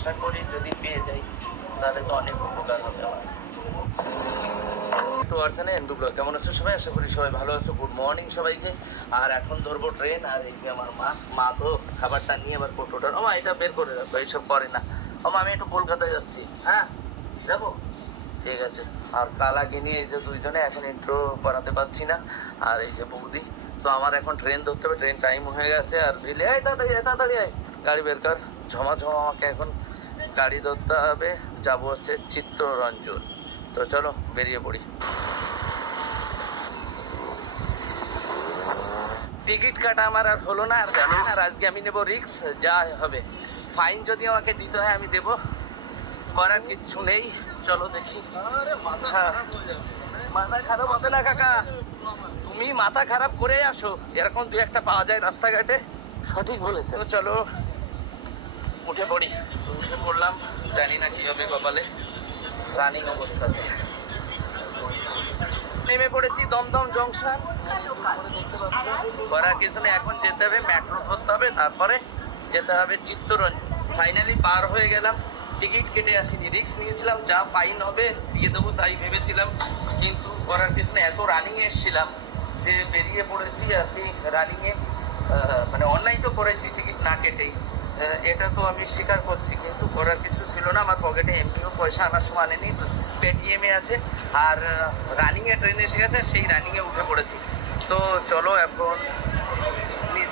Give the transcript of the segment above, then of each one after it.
আশা করি যদি পেয়ে যাই তাহলে তো অনেক উপকার হবে আমার। তো অর্থানে হিন্দু ব্লগ, কেমন আছো সবাই? আশা করি সবাই ভালো আছো। গুড মর্নিং সবাইকে। আর এখন ধরবো ট্রেন। আর এই যে আমার মা তো খাবারটা নিয়ে আবার কোটোটা, মা এটা বের করে রাখবো, এইসব করে না। আমি একটু কলকাতায় যাচ্ছি। হ্যাঁ যাবো, ঠিক আছে। আর কালাকে নিয়ে এই যে দুইজনে এখন ইন্ট্রো করাতে পারছি না। আর এই যে বৌদি, তো আমার এখন ট্রেন ধরতে হবে, ট্রেন টাইম হয়ে গেছে। আর ভিলে তাড়াতাড়ি আয়, গাড়ি বের কর। ঝমাঝমা আমাকে এখন গাড়ি ধরতে হবে, যাবো হচ্ছে চিত্তরঞ্জন। তো চলো বেরিয়ে পড়ি। টিকিট কাটা আমার আর হলো না, আর জানো না, আর আজকে আমি নেবো রিক্স, যা হবে। ফাইন যদি আমাকে দিতে হয় আমি দেবো, করার কিচ্ছু নেই। চলো দেখি। মাথা খারাপ হবে না কাকা, তুমি মাথা খারাপ করে আসো, এরকম দু একটা পাওয়া যায় রাস্তাঘাটে। সঠিক বলেছে। তো চলো উঠে পড়ি। উঠে পড়লাম, জানি না কি হবে কপালে, রানিং অবস্থাতে নেমে পড়েছি দমদম জংশন। করার কিছু নেই, এখন যেতে হবে মেট্রো ধরতে হবে, তারপরে যেতে হবে চিত্তরঞ্জন। ফাইনালি পার হয়ে গেলাম। টিকিট কেটে আসিনি, রিক্স নিয়েছিলাম, যা ফাইন হবে দিয়ে দেবো তাই ভেবেছিলাম। কিন্তু করার কিছু নেই, এত রানিংয়ে এসেছিলাম যে বেরিয়ে পড়েছি আর কি রানিংয়ে। মানে অন্যায় তো করেছি টিকিট না কেটেই, এটা তো আমি স্বীকার করছি। কিন্তু করার কিছু ছিল না, আমার পকেটে এমনিও পয়সা আনার সময় আনেনি, পেটিএমে আছে। আর রানিংয়ে ট্রেন এসে গেছে, সেই রানিংয়ে উঠে পড়েছি। তো চলো এখন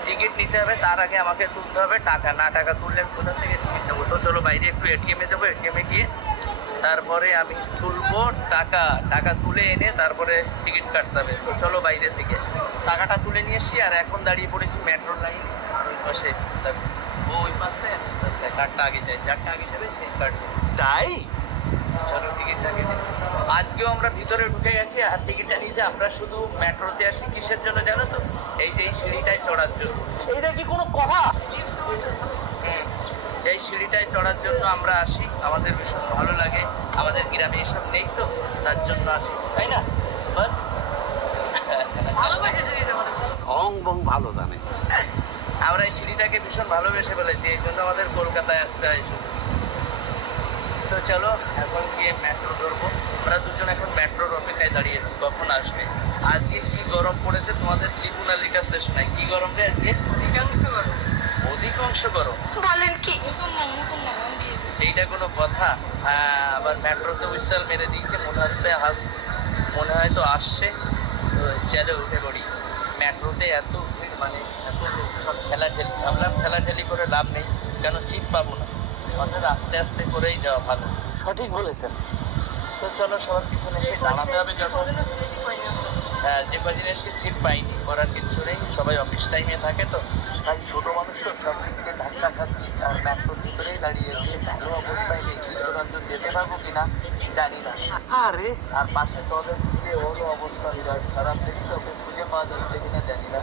টিকিট নিতে হবে, তার আগে আমাকে তুলতে হবে টাকা। না টাকা তুললে কোথা থেকে টিকিট নেবো? তো চলো বাইরে একটু এটিএমে যাবো, এটিএমে গিয়ে তারপরে আমি তুলবো টাকা। টাকা তুলে এনে তারপরে টিকিট কাটতে হবে। তো চলো বাইরে থেকে টাকাটা তুলে নিয়ে এসছি। আর এখন দাঁড়িয়ে পড়েছি মেট্রো লাইন, আর ওই পাশে ওই পাশটায় কার্ডটা আগে যায়, যারটা আগে যাবে সেই কাটবে। তাই চলো টিকিটটা কেটে। আজকেও আমরা ভিতরে ঢুকে গেছি, আর টিকিটটা নিয়েছি। আমরা শুধু মেট্রোতে আসি কিসের জন্য জানো তো? এই যে এই সিঁড়িটায় চড়ার জন্য। এইটা কি কোনো কথা? এই সিঁড়িটায় চড়ার জন্য আমরা আসি, আমাদের ভীষণ ভালো লাগে। আমাদের গ্রামে এসব নেই তো, তার জন্য আসি, তাই না? ভালো জানে, আমরা এই সিঁড়িটাকে ভীষণ ভালোবেসে ফেলেছি, এই জন্য আমাদের কলকাতায় আসতে হয় শুধু। তো চলো এখন গিয়ে মেট্রো ধরবো। আমরা দুজন এখন মেট্রোর অপেক্ষায় দাঁড়িয়েছি, কখন আসবে। আজকে কি গরম পড়েছে তোমাদের ত্রিপুরালিকা স্টেশনে? কি গরম রে আজকে? অধিকাংশ গরম। অধিকাংশ গরম বলেন কি? এইটা কোনো কথা? আবার মেট্রোতে উইসাল মেরে দিয়েছে, মনে হয় তো আসছে। তো চলো উঠে পড়ি। মেট্রোতে এত ভিড়, মানে এত সব ঠেলাঠেলি। ভাবলাম ঠেলাঠেলি করে লাভ নেই, কেন সিট পাবো না, অর্থাৎ আস্তে আস্তে করেই যাওয়া ভালো। সঠিক বলেছেন। তো চলো সবার পিছনে এসে দাঁড়াতে হবে যখন। হ্যাঁ, যে কদিন এসে সিট পাইনি, করার কিছু নেই, সবাই অফিস টাইমে থাকে তো, তাই ছোটো মানুষ তো সব দিক দিয়ে ধাক্কা খাচ্ছি। আর মেট্রোর ভিতরেই দাঁড়িয়েছি, ভালো অবস্থায় নেই। চিত্তরঞ্জন যেতে পারবো কিনা জানি না। আরে আর পাশে তলের দিকে ওরও অবস্থা বিরাট খারাপ, দেখি তো ওকে খুঁজে পাওয়া যাচ্ছে কিনা জানি না।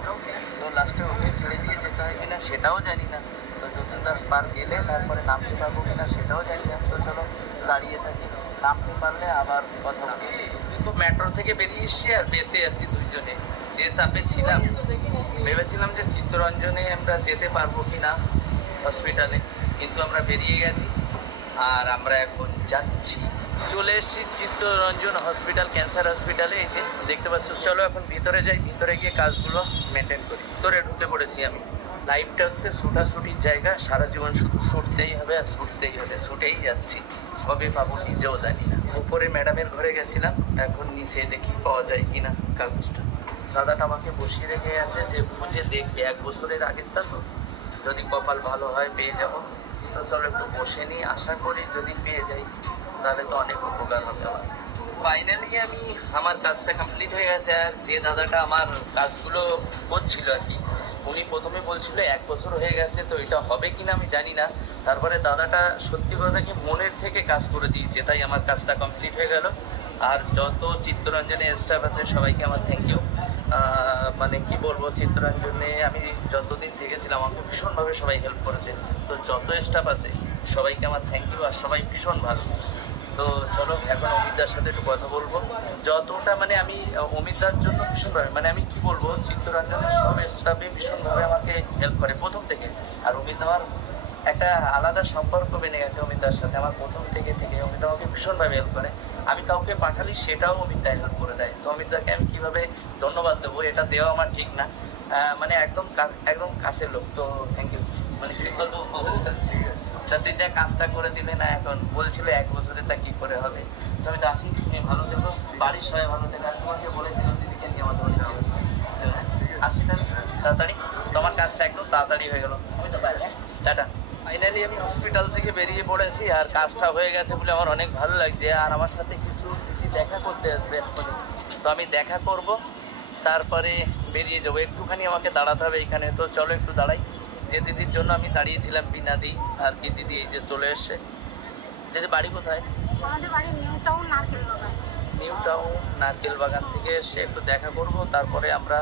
তো লাস্টে ওকে ছেড়ে দিয়ে যেতে হয় কিনা সেটাও জানি না। তো যতীন দাস পার গেলে তারপরে নামতে পারবো কিনা সেটাও জানি না। তো চলো দাঁড়িয়ে থাকি, নামতে পারলে আবার কথা বলছি। তো মেট্রো থেকে বেরিয়ে এসছি, আর বেসে আছি দুইজনে। যে চাপে ছিলাম, ভেবেছিলাম যে চিত্তরঞ্জনে আমরা যেতে পারবো কিনা হসপিটালে, কিন্তু আমরা বেরিয়ে গেছি। আর আমরা এখন যাচ্ছি, চলে এসেছি চিত্তরঞ্জন হসপিটাল, ক্যান্সার হসপিটালে। এই যে দেখতে পাচ্ছ। চলো এখন ভিতরে যাই, ভিতরে গিয়ে কাজগুলো মেনটেন করি। ভিতরে ঢুকে পড়েছি আমি। লাইফটা হচ্ছে ছুটাছুটির জায়গা, সারা জীবন শুধু ছুটতেই হবে আর ছুটতেই হবে, ছুটেই যাচ্ছি। কবে পাবো নিজেও জানি না। উপরে ম্যাডামের ঘরে গেছিলাম, এখন নিচে দেখি পাওয়া যায় কিনা কাগজটা। দাদাটা আমাকে বসিয়ে রেখে আছে যে খুঁজে দেখবে, 1 বছরের আগেরটা তো, যদি কপাল ভালো হয় পেয়ে যাবো। তো চলো একটু বসে নিই, আশা করি যদি পেয়ে যাই তাহলে তো অনেক উপকার হবে আমার। ফাইনালি আমার কাজটা কমপ্লিট হয়ে গেছে। আর যে দাদাটা আমার কাজগুলো করছিল আর কি, উনি প্রথমে বলছিল 1 বছর হয়ে গেছে, তো এটা হবে কিনা আমি জানি না। তারপরে দাদাটা সত্যি কথা কি মনের থেকে কাজ করে দিয়েছে, তাই আমার কাজটা কমপ্লিট হয়ে গেল। আর যত চিত্তরঞ্জনে স্টাফ আছে সবাইকে আমার থ্যাংক ইউ। মানে কি বলবো, চিত্তরঞ্জনে আমি যতদিন থেকেছিলাম আমাকে ভীষণভাবে সবাই হেল্প করেছে। তো যত স্টাফ আছে সবাইকে আমার থ্যাংক ইউ, আর সবাই ভীষণ ভালো। তো চলো এখন অমিতদার সাথে একটু কথা বলবো। যতটা মানে আমি অমিতদার জন্য ভীষণভাবে, মানে আমি কি বলবো, চিত্তরঞ্জনের সব স্টাফে ভীষণভাবে আমাকে হেল্প করে প্রথম থেকে। আর অমিত আমার একটা আলাদা সম্পর্ক বেড়ে গেছে অমিতার সাথে আমার প্রথম থেকে অমিতা আমাকে ভীষণভাবে হেল্প করে। আমি কাউকে পাঠালি সেটাও অমিতা হেল্প করে দেয়। তো অমিতাকে আমি কিভাবে ধন্যবাদ দেবো এটা দেওয়া আমার ঠিক না। মানে একদম একদম কাছের লোক। তো থ্যাংক ইউ। মানে কি বলবো, সত্যি যা কাজটা করে দিলে না, এখন বলছিল 1 বছরে তা কি করে হবে। তো আমি তো আসি, তুমি ভালো থেকো, বাড়ির সবাই ভালো থেকো। আর তোমাকে বলেছিলাম দিদিকে নিয়ে আমার বলেছিল আসি তাহলে তাড়াতাড়ি, তোমার কাজটা একদম তাড়াতাড়ি হয়ে গেল। আমি তো পাই, হ্যাঁ টাটা। ফাইনালি আমি হসপিটাল থেকে বেরিয়ে পড়েছি আর কাজটা হয়ে গেছে বলে আমার অনেক ভালো লাগছে। আর আমার সাথে কিছু দেখা করতে আসবে এক্ষুনি, তো আমি দেখা করব, তারপরে বেরিয়ে যাবো। একটুখানি আমাকে দাঁড়াতে হবে এইখানে। তো চলো একটু দাঁড়াই। যে দিদির জন্য আমি দাঁড়িয়েছিলাম বিনাদি, আর কি দিদি এই যে চলে এসছে। দিদি বাড়ি কোথায়? আমাদের বাড়ি নিউ টাউন নারকেল বাগান। নিউ টাউন নারকেল বাগান থেকে এসে একটু দেখা করব, তারপরে আমরা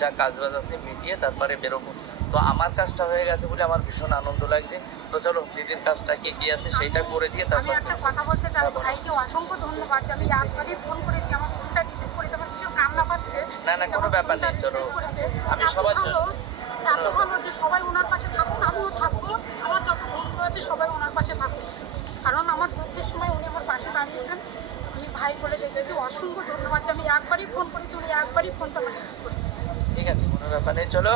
যা কাজবাজ আছে মিটিয়ে তারপরে বেরোবো। তো আমার কাজটা হয়ে গেছে বলে আমার ভীষণ আনন্দ লাগছে। তো চলো দিদির কাজটা কি আছে সেইটা করে দিয়ে আমি তারপর একটা কথা বলতে চাই, ভাইকে অসংখ্য ধন্যবাদ। আমি একবারই ফোন করেছি, আমার ফোনটা রিসিভ করেছে, আমার কিছু কান্না পাচ্ছে। না না কোনো ব্যাপার নেই, চলো আমি সবার জন্য এত ভালো যে সবাই ওনার পাশে থাকুন, আমিও থাকবো, আমার যত বন্ধু আছে সবাই ওনার পাশে থাকুন। কারণ আমার দুঃখের সময় উনি আমার পাশে দাঁড়িয়েছেন। আমি ভাই বলে দেখেছি, অসংখ্য ধন্যবাদ যে আমি একবারই ফোন করেছি, উনি একবারই ফোনটা আমার রিসিভ করেছে। ঠিক আছে, কোনো ব্যাপার নেই, চলো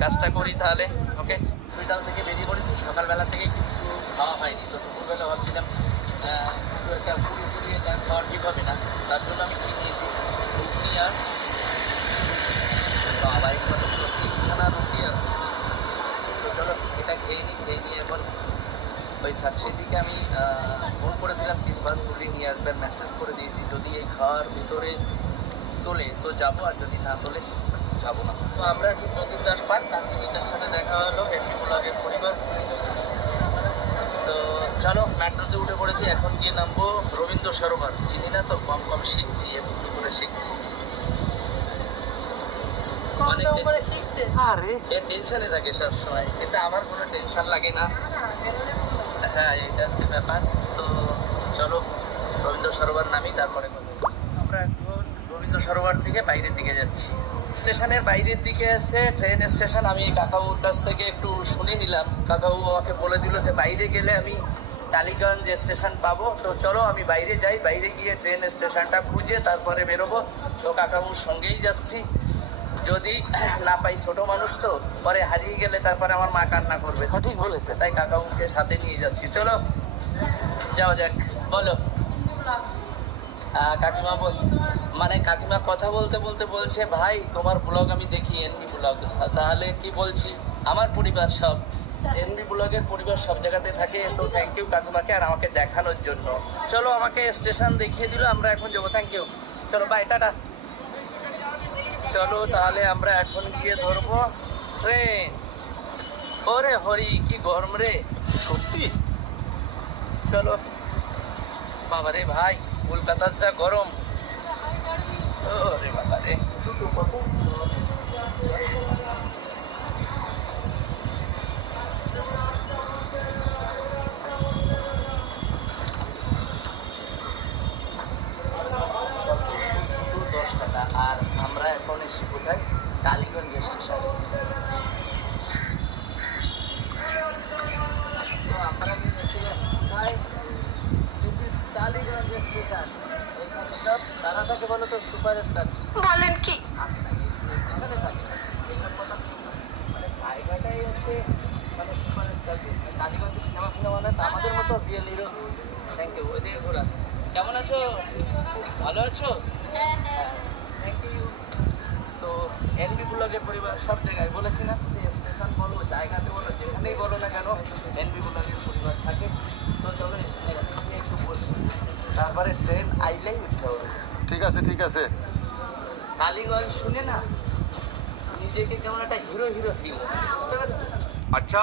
কাজটা করি তাহলে। ওকে, হসপিটাল থেকে বেরিয়ে পড়েছি, সকালবেলা থেকে কিছু খাওয়া হয়নি। তো দুপুরবেলা ভাবছিলাম কিছু একটা পুরি পুড়িয়ে খাওয়া ঠিক হবে না, তার জন্য আমি কি নিয়েছি রুটি আর বাবা এই কথা 3খানা রুটি আর। তো চলো এটা খেয়ে নিয়ে এখন ওই সাক্ষীদিকে আমি ফোন করেছিলাম 3বার, তুলে নিয়ে একবার মেসেজ করে দিয়েছি। যদি এই খাওয়ার ভিতরে তোলে তো যাবো, আর যদি না তোলে যাবো না। তো আমরা আছি যতীন দাস পার্ক, কান্তিদার সাথে দেখা হলো, এমপি ব্লগের পরিবার। তো চলো মেট্রোতে উঠে পড়েছি, এখন গিয়ে নামবো রবীন্দ্র সরোবর। চিনি না তো, কম কম শিখছি, একটু করে শিখছি। আরে এ টেনশনে থাকে সবসময়, কিন্তু আমার কোনো টেনশন লাগে না। হ্যাঁ এটা হচ্ছে ব্যাপার। তো চলো রবীন্দ্র সরোবর নামি, তারপরে আমরা এখন রবীন্দ্র সরোবর থেকে বাইরের দিকে যাচ্ছি। স্টেশনের বাইরের দিকে আছে ট্রেন স্টেশন। আমি কাকাবুর কাছ থেকে একটু শুনে নিলাম, কাকাবু আমাকে বলে দিল যে বাইরে গেলে আমি টালিগঞ্জ স্টেশন পাবো। তো চলো আমি বাইরে যাই, বাইরে গিয়ে ট্রেন স্টেশনটা খুঁজে তারপরে বেরোবো। তো কাকাবুর সঙ্গেই যাচ্ছি, যদি না পাই, ছোট মানুষ তো, পরে হারিয়ে গেলে তারপরে আমার মা কান্না করবে। ঠিক বলেছে, তাই কাকাবুকে সাথে নিয়ে যাচ্ছি। চলো যাওয়া যাক। বলো কাকিমা মানে কাকিমা কথা বলতে বলতে বলছে ভাই তোমার ব্লগ আমি দেখি, এনবি ব্লগ। তাহলে কি বলছি, আমার পরিবার সব এনবি ব্লগের পরিবার সব জায়গাতে থাকে। তো থ্যাংক ইউ কাকিমাকে আর আমাকে দেখানোর জন্য। চলো আমাকে স্টেশন দেখিয়ে দিল, আমরা এখন যাবো। থ্যাংক ইউ, চলো বাই, টাটা। চলো তাহলে আমরা এখন গিয়ে ধরবো ট্রেন। ওরে হরি কি গরম রে, সত্যি। চলো বাবারে ভাই, কলকাতার যা গরম, ওরে বাবারে। আর আমরা এখন এসে কোথায়, টালিগঞ্জ স্টেশন। তো আমরা কোথায়, টালিগঞ্জ স্টেশন। এখানে সব তারা থাকে বলো তো সুপারস্টার। বলেন কি? এখানে থাকে এইসব কথা, মানে জায়গাটাই হচ্ছে মানে সুপারস্টার। টালিগঞ্জে সিনেমা ফিনেমা নয়, তা আমাদের মতো রিয়েল হিরো। Thank you. ওইদিকে ঘোরা, কেমন আছো? ভালো আছো? Thank you. তো এনবি ব্লগের পরিবার সব জায়গায় বলেছি না, স্টেশন বলো, জায়গাতে বলো, যেখানেই বলো না কেন এনবি ব্লগের পরিবার থাকে। তো চলো এখানে একটু বসি, তারপরে ট্রেন আইলেই উঠতে হবে। ঠিক আছে ঠিক আছে। টালিগঞ্জ শুনে না নিজেকে কেমন একটা হিরো হিরো ফিল। আচ্ছা,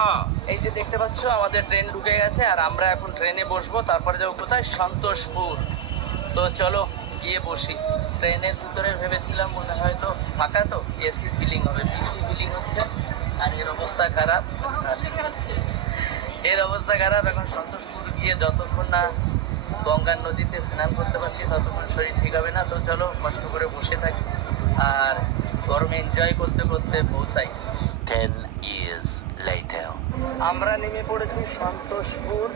এই যে দেখতে পাচ্ছ আমাদের ট্রেন ঢুকে গেছে, আর আমরা এখন ট্রেনে বসবো, তারপরে যাবো কোথায়, সন্তোষপুর। তো চলো গিয়ে বসি। ট্রেনের ভিতরে ভেবেছিলাম মনে হয় তো ফাঁকা, তো এসি ফিলিং হবে, পিসি ফিলিং হচ্ছে। আর এর অবস্থা খারাপ, এর অবস্থা খারাপ। এখন সন্তোষপুর গিয়ে যতক্ষণ না গঙ্গার নদীতে স্নান করতে পারছি ততক্ষণ শরীর ঠিক হবে না। তো চলো কষ্ট করে বসে থাকি আর গরমে এনজয় করতে করতে পৌঁছাই। 10 years later. আমরা নেমে পড়েছি সন্তোষপুর